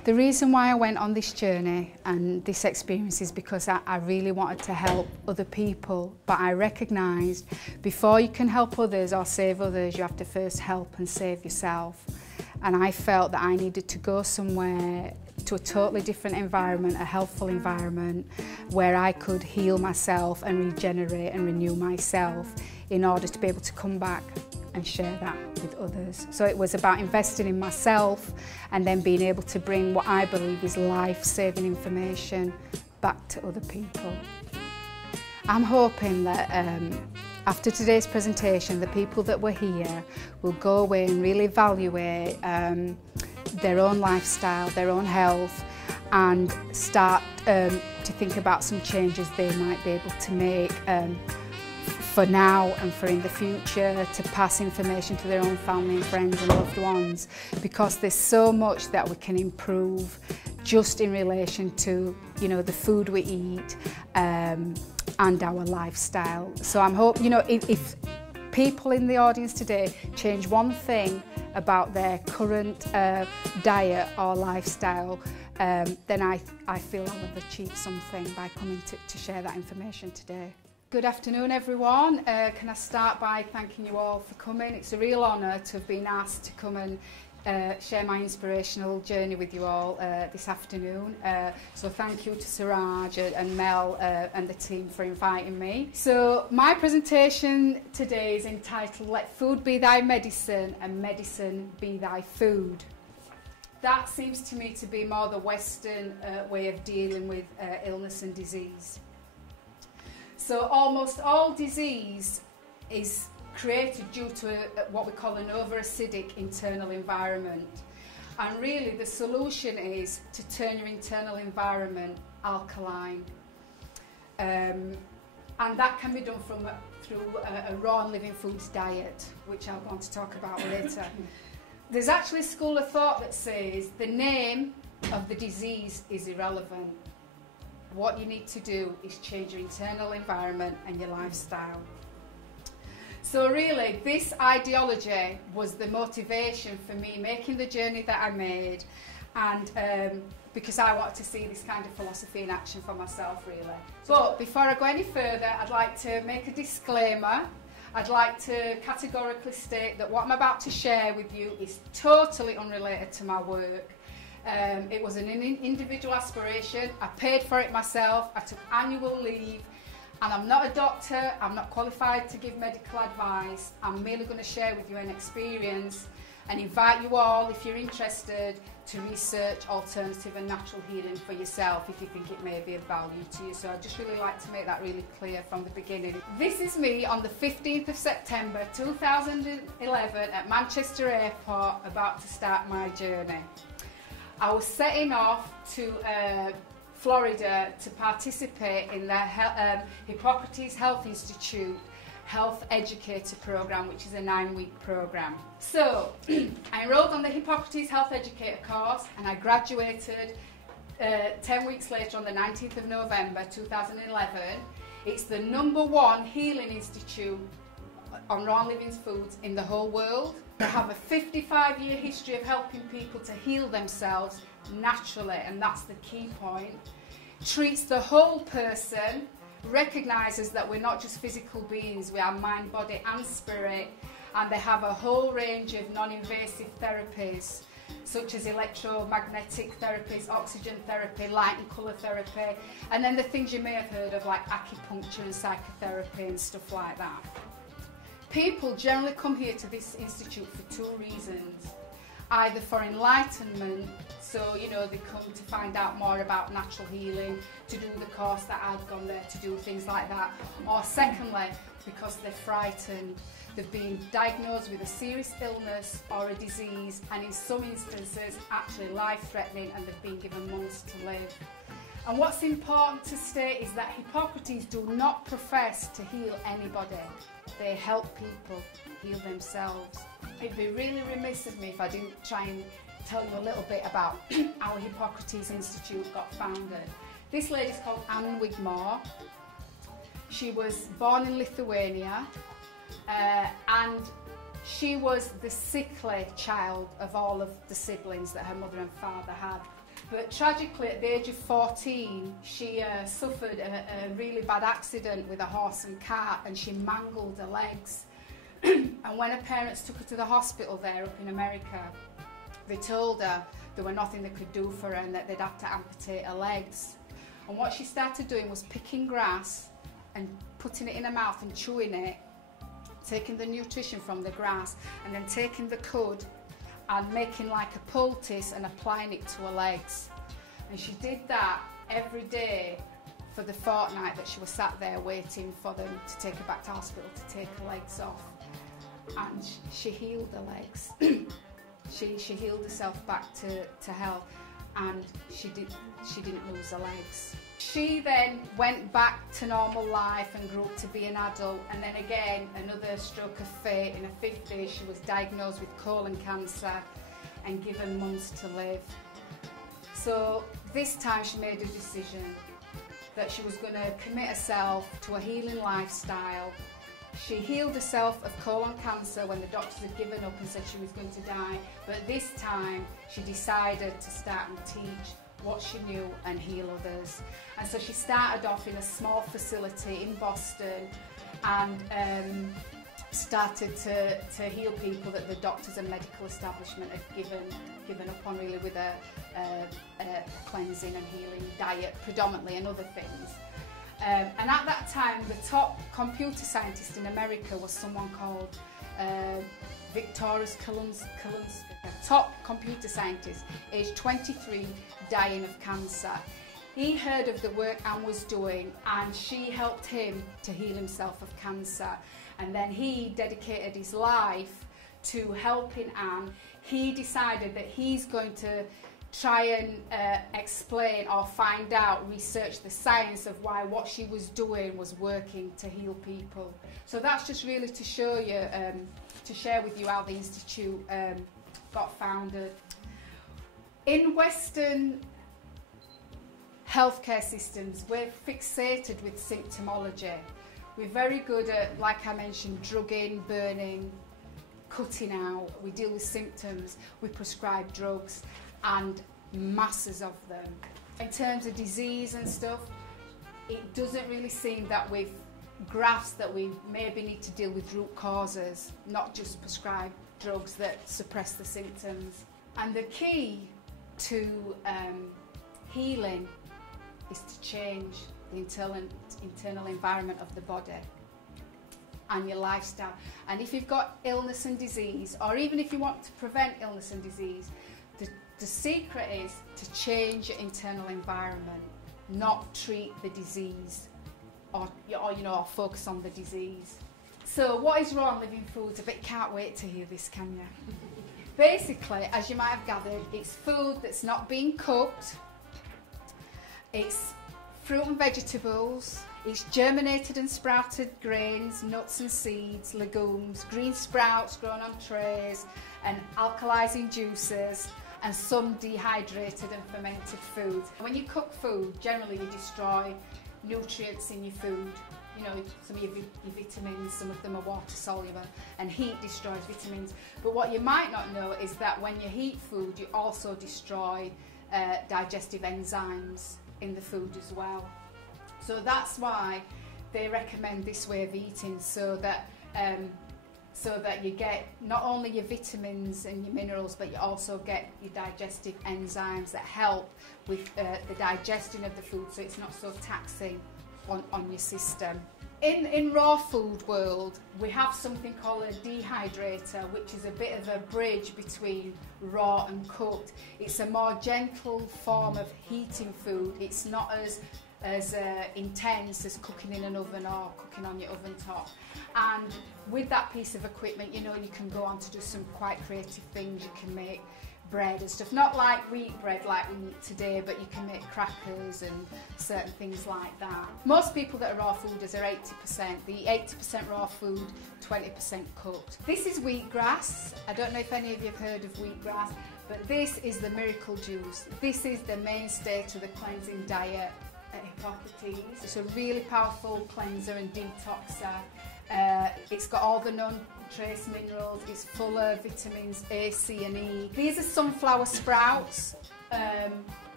The reason why I went on this journey and this experience is because I really wanted to help other people, but I recognised before you can help others or save others, you have to first help and save yourself. And I felt that I needed to go somewhere to a totally different environment, a healthful environment, where I could heal myself and regenerate and renew myself in order to be able to come back and share that with others. So it was about investing in myself and then being able to bring what I believe is life-saving information back to other people. I'm hoping that after today's presentation, the people that were here will go away and really evaluate their own lifestyle, their own health, and start to think about some changes they might be able to make for now and for in the future, to pass information to their own family and friends and loved ones, because there's so much that we can improve just in relation to, you know, the food we eat and our lifestyle. So I'm hoping, you know, if people in the audience today change one thing about their current diet or lifestyle, then I feel I'll have achieved something by coming to share that information today. Good afternoon, everyone. Can I start by thanking you all for coming? It's a real honour to have been asked to come and share my inspirational journey with you all this afternoon. So thank you to Siraj and Mel and the team for inviting me. So my presentation today is entitled "Let Food Be Thy Medicine and Medicine Be Thy Food." That seems to me to be more the Western way of dealing with illness and disease. So almost all disease is created due to what we call an over-acidic internal environment. And really the solution is to turn your internal environment alkaline. And that can be done through a raw and living foods diet, which I'll want to talk about later. There's actually a school of thought that says the name of the disease is irrelevant. What you need to do is change your internal environment and your lifestyle. So really, this ideology was the motivation for me making the journey that I made, and because I wanted to see this kind of philosophy in action for myself, really. But before I go any further, I'd like to make a disclaimer. I'd like to categorically state that what I'm about to share with you is totally unrelated to my work. It was an individual aspiration. I paid for it myself. I took annual leave, and I'm not a doctor. I'm not qualified to give medical advice. I'm merely going to share with you an experience and invite you all, if you're interested, to research alternative and natural healing for yourself if you think it may be of value to you. So I'd just really like to make that really clear from the beginning. This is me on the 15th of September 2011 at Manchester Airport, about to start my journey. I was setting off to Florida to participate in the Hippocrates Health Institute Health Educator Program, which is a 9-week program. So I enrolled on the Hippocrates Health Educator course, and I graduated 10 weeks later on the 19th of November 2011. It's the #1 healing institute on raw living foods in the whole world. They have a 55-year history of helping people to heal themselves naturally, and that's the key point. Treats the whole person, recognises that we're not just physical beings, we are mind, body and spirit, and they have a whole range of non-invasive therapies such as electromagnetic therapies, oxygen therapy, light and colour therapy, and then the things you may have heard of like acupuncture and psychotherapy and stuff like that. People generally come here to this institute for 2 reasons. Either for enlightenment, so you know, they come to find out more about natural healing, to do the course that I've gone there to do, things like that. Or secondly, because they're frightened. They've been diagnosed with a serious illness or a disease, and in some instances actually life-threatening, and they've been given months to live. And what's important to state is that Hippocrates do not profess to heal anybody. They help people heal themselves. It'd be really remiss of me if I didn't try and tell you a little bit about how Hippocrates Institute got founded. This lady's called Wigmore. She was born in Lithuania, and she was the sickly child of all of the siblings that her mother and father had. But tragically, at the age of 14, she suffered a really bad accident with a horse and cart, and she mangled her legs. And when her parents took her to the hospital there up in America, they told her there were nothing they could do for her and that they'd have to amputate her legs. And what she started doing was picking grass and putting it in her mouth and chewing it, taking the nutrition from the grass, and then taking the cud and making like a poultice and applying it to her legs. And she did that every day for the fortnight that she was sat there waiting for them to take her back to hospital to take her legs off. And she healed her legs. she healed herself back to health, and she didn't lose her legs. She then went back to normal life and grew up to be an adult, and then again another stroke of fate. In her 50s she was diagnosed with colon cancer and given months to live. So this time she made a decision that she was going to commit herself to a healing lifestyle. She healed herself of colon cancer when the doctors had given up and said she was going to die, but this time she decided to start and teach what she knew and heal others. And so she started off in a small facility in Boston and started to heal people that the doctors and medical establishment had given up on, really, with a cleansing and healing diet predominantly and other things. And at that time the top computer scientist in America was someone called Victorious Kulons, a top computer scientist, aged 23, dying of cancer. He heard of the work Anne was doing, and she helped him to heal himself of cancer. And then he dedicated his life to helping Anne. He decided that he's going to try and explain or find out, research the science of why what she was doing was working to heal people. So that's just really to show you, to share with you how the Institute got founded. In Western healthcare systems, we're fixated with symptomology. We're very good at, like I mentioned, drugging, burning, cutting out. We deal with symptoms, we prescribe drugs, and masses of them. In terms of disease and stuff, it doesn't really seem that we've grasped that we maybe need to deal with root causes, not just prescribe drugs that suppress the symptoms. And the key to healing is to change the internal environment of the body and your lifestyle. And if you've got illness and disease, or even if you want to prevent illness and disease, the secret is to change your internal environment, not treat the disease or focus on the disease. So what is raw and living foods? I bet you can't wait to hear this, can you? Basically, as you might have gathered, it's food that's not being cooked, it's fruit and vegetables, it's germinated and sprouted grains, nuts and seeds, legumes, green sprouts grown on trays, and alkalizing juices, and some dehydrated and fermented foods. When you cook food, generally you destroy nutrients in your food. You know, some of your vitamins, some of them are water soluble, and heat destroys vitamins. But what you might not know is that when you heat food, you also destroy digestive enzymes in the food as well. So that's why they recommend this way of eating, so that you get not only your vitamins and your minerals, but you also get your digestive enzymes that help with the digestion of the food, so it's not so taxing on your system. In raw food world, we have something called a dehydrator, which is a bit of a bridge between raw and cooked. It's a more gentle form of heating food. It's not as intense as cooking in an oven or cooking on your oven top. And with that piece of equipment, you know, you can go on to do some quite creative things. You can make bread and stuff, not like wheat bread like we eat today, but you can make crackers and certain things like that. Most people that are raw fooders are 80%. They eat 80% raw food, 20% cooked. This is wheatgrass. I don't know if any of you have heard of wheatgrass, but this is the miracle juice. This is the mainstay to the cleansing diet at Hippocrates. It's a really powerful cleanser and detoxer. It's got all the non-trace minerals, it's full of vitamins A, C and E. These are sunflower sprouts.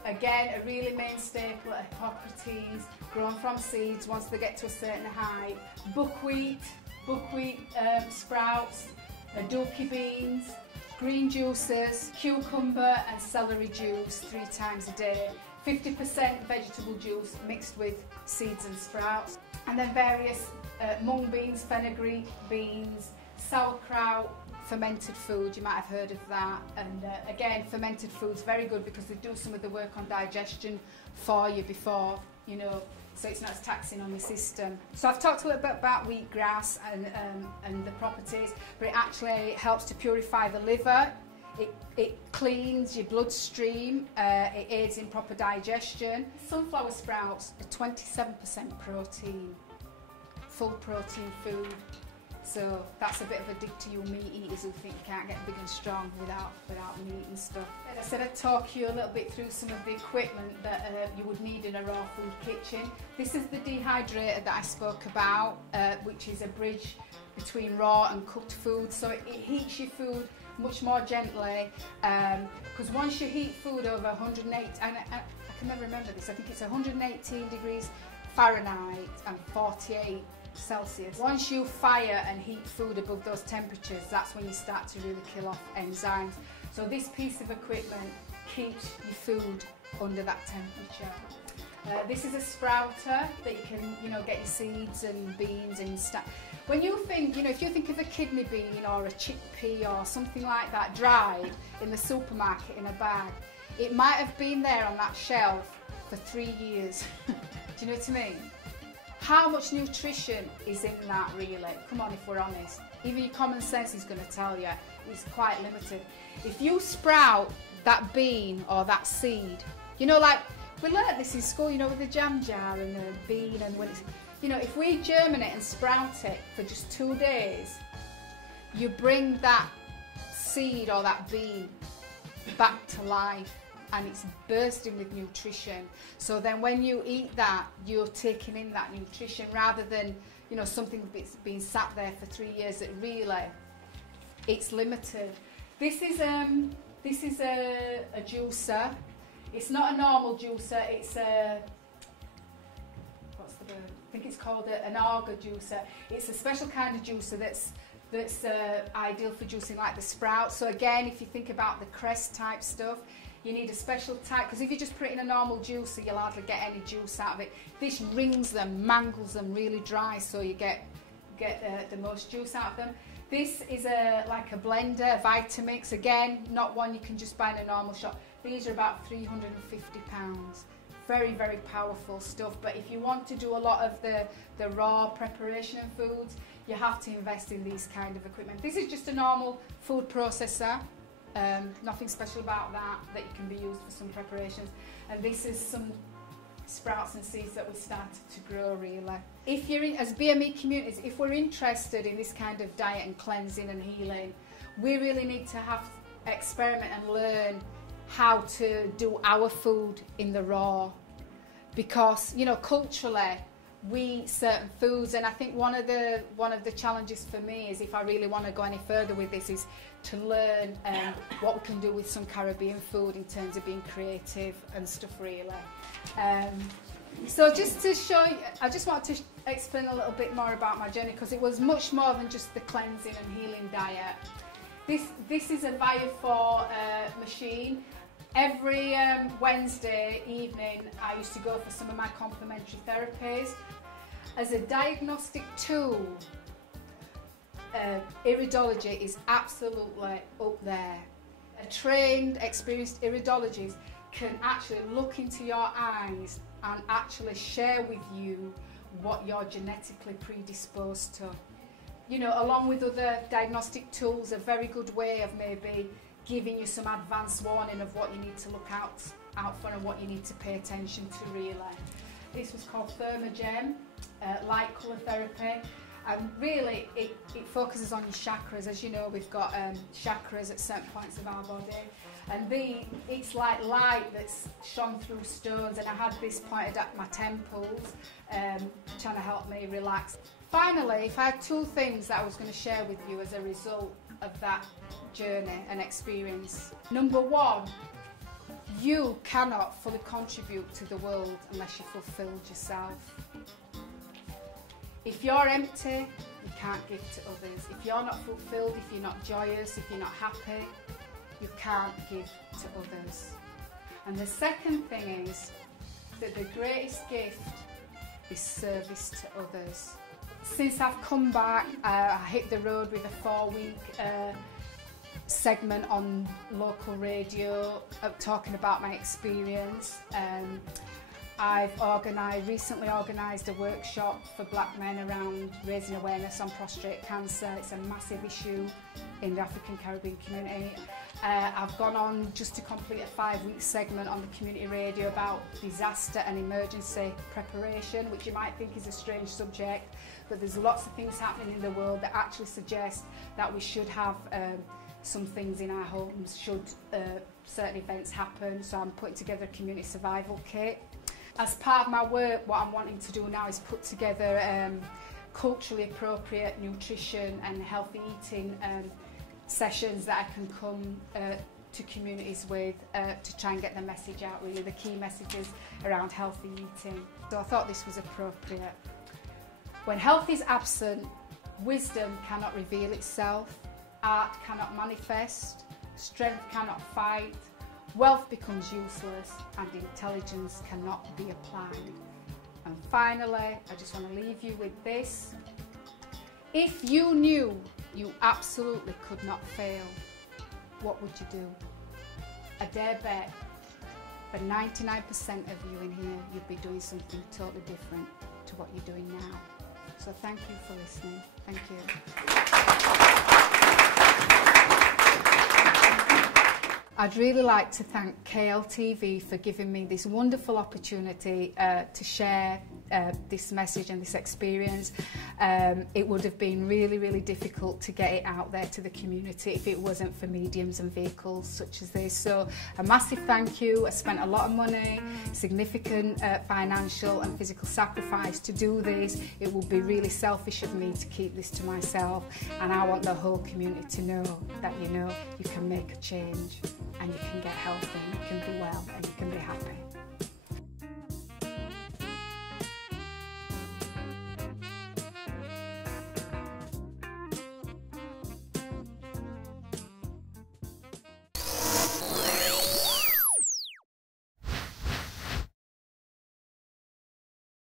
Again, a really main staple at Hippocrates, grown from seeds once they get to a certain height. Buckwheat sprouts, aduki beans, green juices, cucumber and celery juice 3 times a day. 50% vegetable juice mixed with seeds and sprouts. And then various mung beans, fenugreek beans, sauerkraut, fermented food, you might have heard of that. And again, fermented food's very good because they do some of the work on digestion for you before, you know, so it's not as taxing on your system. So I've talked a little bit about wheatgrass and the properties, but it actually helps to purify the liver. It cleans your bloodstream, it aids in proper digestion. Sunflower sprouts are 27% protein, full protein food. So that's a bit of a dig to you meat eaters who think you can't get big and strong without meat and stuff. As I said, I'd talk you a little bit through some of the equipment that you would need in a raw food kitchen. This is the dehydrator that I spoke about, which is a bridge between raw and cooked food. So it heats your food much more gently, because once you heat food over 108, and I can never remember this, I think it's 118 degrees Fahrenheit and 48 Celsius. Once you fire and heat food above those temperatures, that's when you start to really kill off enzymes. So this piece of equipment keeps your food under that temperature. This is a sprouter that you can, you know, get your seeds and beans in. When you think, you know, if you think of a kidney bean or a chickpea or something like that dried in the supermarket in a bag, it might have been there on that shelf for 3 years. Do you know what I mean? How much nutrition is in that really? Come on, if we're honest. Even your common sense is going to tell you it's quite limited. If you sprout that bean or that seed, you know, like we learnt this in school, you know, with the jam jar and the bean, and when it's, you know, if we germinate and sprout it for just 2 days, you bring that seed or that bean back to life. And it's bursting with nutrition. So then when you eat that, you're taking in that nutrition rather than, you know, something that's been sat there for 3 years that really, it's limited. This is a juicer. It's not a normal juicer, it's a, what's the word? I think it's called an auger juicer. It's a special kind of juicer that's ideal for juicing like the sprouts. So again, if you think about the crest type stuff, you need a special type, because if you just put it in a normal juicer, you'll hardly get any juice out of it. This wrings them, mangles them really dry, so you get the most juice out of them. This is like a blender, a Vitamix. Again, not one you can just buy in a normal shop. These are about £350. Very, very powerful stuff. But if you want to do a lot of the raw preparation of foods, you have to invest in these kind of equipment. This is just a normal food processor. Nothing special about that you can be used for some preparations. And this is some sprouts and seeds that we started to grow really. If you're in, as BME communities, if we're interested in this kind of diet and cleansing and healing, we really need to experiment and learn how to do our food in the raw, because, you know, culturally we eat certain foods, and I think one of the challenges for me is, if I really want to go any further with this, is to learn what we can do with some Caribbean food in terms of being creative and stuff really. So just to show you, I just want to explain a little bit more about my journey, because it was much more than just the cleansing and healing diet. This is a Viafor machine. Every Wednesday evening I used to go for some of my complementary therapies. As a diagnostic tool, iridology is absolutely up there. A trained, experienced iridologist can actually look into your eyes and actually share with you what you're genetically predisposed to. You know, along with other diagnostic tools, a very good way of maybe giving you some advance warning of what you need to look out for and what you need to pay attention to really. This was called Thermogem, light colour therapy, and really it focuses on your chakras. As you know, we've got chakras at certain points of our body, and it's like light that's shone through stones, and I had this pointed at my temples, trying to help me relax. Finally, if I had 2 things that I was going to share with you as a result of that journey and experience. Number 1, You cannot fully contribute to the world unless you're fulfilled yourself. If you're empty, you can't give to others. If you're not fulfilled, if you're not joyous, if you're not happy, you can't give to others. And the second thing is that the greatest gift is service to others. Since I've come back, I hit the road with a 4-week segment on local radio talking about my experience. I've recently organised a workshop for black men around raising awareness on prostate cancer. It's a massive issue in the African Caribbean community. I've gone on just to complete a 5-week segment on the community radio about disaster and emergency preparation, which you might think is a strange subject, but there's lots of things happening in the world that actually suggest that we should have some things in our homes should certain events happen. So I'm putting together a community survival kit. As part of my work, what I'm wanting to do now is put together culturally appropriate nutrition and healthy eating sessions that I can come to communities with to try and get the message out, really, the key messages around healthy eating. So I thought this was appropriate. When health is absent, wisdom cannot reveal itself, art cannot manifest, strength cannot fight, wealth becomes useless, and intelligence cannot be applied. And finally, I just want to leave you with this. If you knew you absolutely could not fail, what would you do? I dare bet for 99% of you in here, you'd be doing something totally different to what you're doing now. So thank you for listening. Thank you. I'd really like to thank KLTV for giving me this wonderful opportunity to share this message and this experience. It would have been really, really difficult to get it out there to the community if it wasn't for mediums and vehicles such as this. So a massive thank you. I spent a lot of money, significant financial and physical sacrifice to do this. It would be really selfish of me to keep this to myself, and I want the whole community to know that you can make a change and you can get healthy, and you can be well, and you can be happy.